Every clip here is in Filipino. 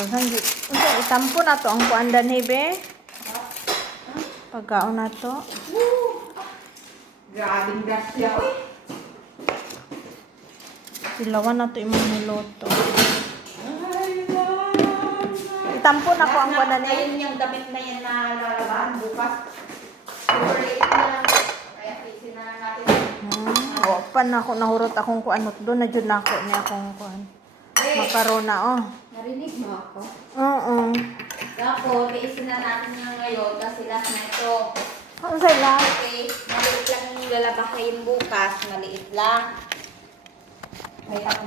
Daghang itampo na to ang kuandan hebe. Pagkaon na to. Grabing grasya. Silawan na to imong niloto. Itampo na ko ang kuandan eh. Ayun yung damit na yan na lalabahan bukas. Super late na. Kaya isin na lang natin. O, pan ako nahurot akong kuanot doon na jud nako ni akong kuan. Makarona oh. Narinig mo ako? Oo. Tapos, isin na natin yung ngayon kasi last na ito. Ang sila. Okay, maliit lang yung lalabahin bukas. Maliit lang.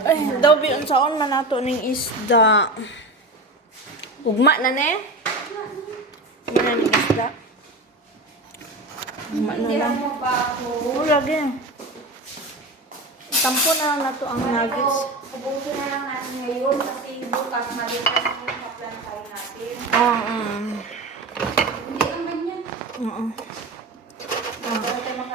Ay, daw biyon saon man nato ning isda. Ugma na ne? Yan ang isda. Ugma na Hindi lang. mo pa ako. Oo, lagi. Tampo na lang nato ang nuggets. Ubusin na lang natin ngayon kasi bukas maliit lang yung kaplantahin natin. Oo. Hindi ang ganyan. Oo. Para tayo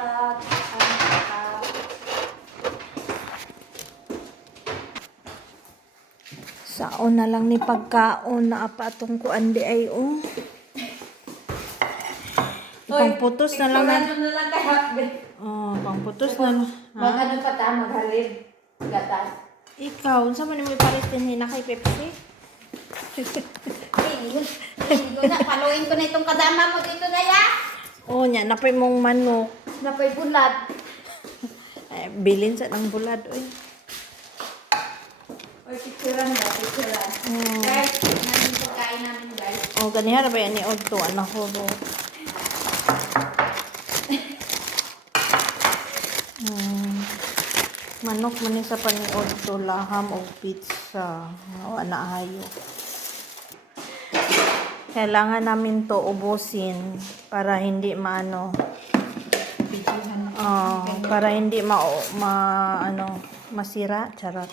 Saon na lang ni pagkaon na apa atong kuan di ay oh. Pangputos na lang na. na lang kaya. Oh, pangputos na lang. Mag-ano pa ta, maghalib. Gatas. Ikaw, unsa man mo ipalit din na kay Pepsi? Hindi na. Paluin ko na itong kadama mo dito na ya. Oh, nya napay mong manok. Napay bulat. Bilin sa nang bulad oy. Oy, picturean na, picturean. Oh. Guys, namin pagkain namin guys. Oh, ganiha ra ba yan ni Odto anak ko ro. Manok man ni sa paniod to laham o pizza. O anaayo. Kailangan namin to ubusin para hindi maano. Para hindi masira, charot.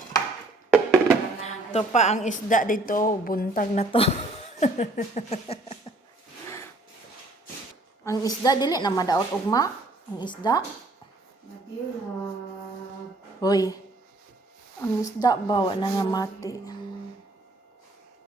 Ito pa ang isda dito, buntag na to. Ang isda dili na madaot ugma. Ang isda. Hoy. Ang isda bawa na nga mati.